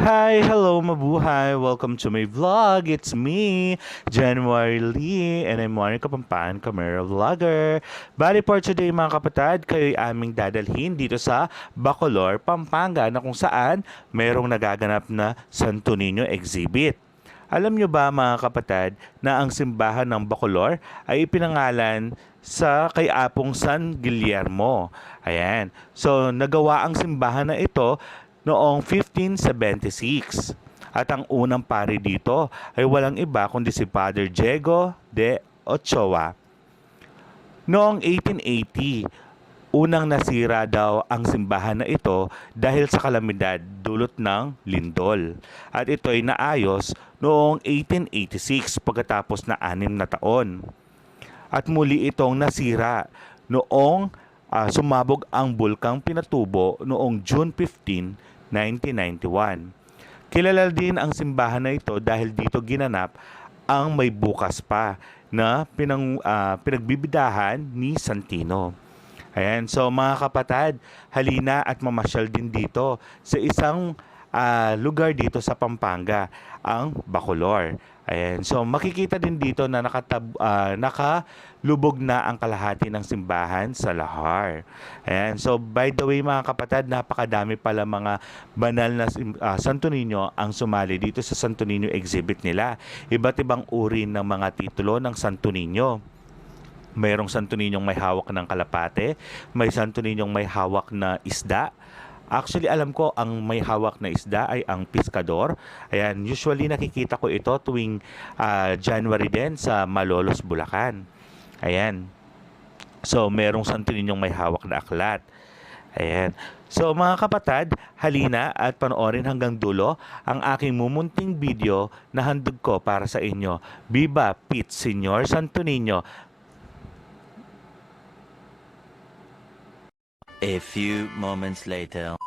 Hi, hello mabuhay. Welcome to my vlog. It's me, January Lee, and I'm Monica Pampan, camera vlogger. Bali for today mga kapatid, kayo'y aming dadalhin dito sa Bacolor, Pampanga na kung saan mayroong nagaganap na Santo Niño exhibit. Alam nyo ba mga kapatid na ang simbahan ng Bacolor ay ipinangalan sa kay Apong San Guillermo. Ayan. So, nagawa ang simbahan na ito noong 1576. At ang unang pari dito ay walang iba kundi si Father Diego de Ochoa. Noong 1880, unang nasira daw ang simbahan na ito dahil sa kalamidad dulot ng lindol. At ito ay naayos noong 1886 pagkatapos na 6 na taon. At muli itong nasira noong sumabog ang bulkang Pinatubo noong June 15, 1991. Kilala din ang simbahan na ito dahil dito ginanap ang May Bukas Pa na pinagbibidahan ni Santino. Ayan, so mga kapatid, halina at mamasyal din dito sa isang lugar dito sa Pampanga, ang Bacolor. Ayan, so makikita din dito na nakalubog na ang kalahati ng simbahan sa lahar. Ayan, so by the way mga kapatid, napakadami pala mga banal na Santo Niño ang sumali dito sa Santo Niño exhibit nila. Iba't ibang uri ng mga titulo ng Santo Niño. Mayroong Santo Niñong may hawak ng kalapate, may Santo Niñong may hawak na isda. Actually, alam ko ang may hawak na isda ay ang piskador. Ayan, usually nakikita ko ito tuwing January din sa Malolos, Bulacan. Ayan. So, merong Santo Niñong may hawak na aklat. Ayan. So, mga kapatid, halina at panoorin hanggang dulo ang aking mumunting video na handog ko para sa inyo. Viva Pete Señor Santo Niño! A few moments later.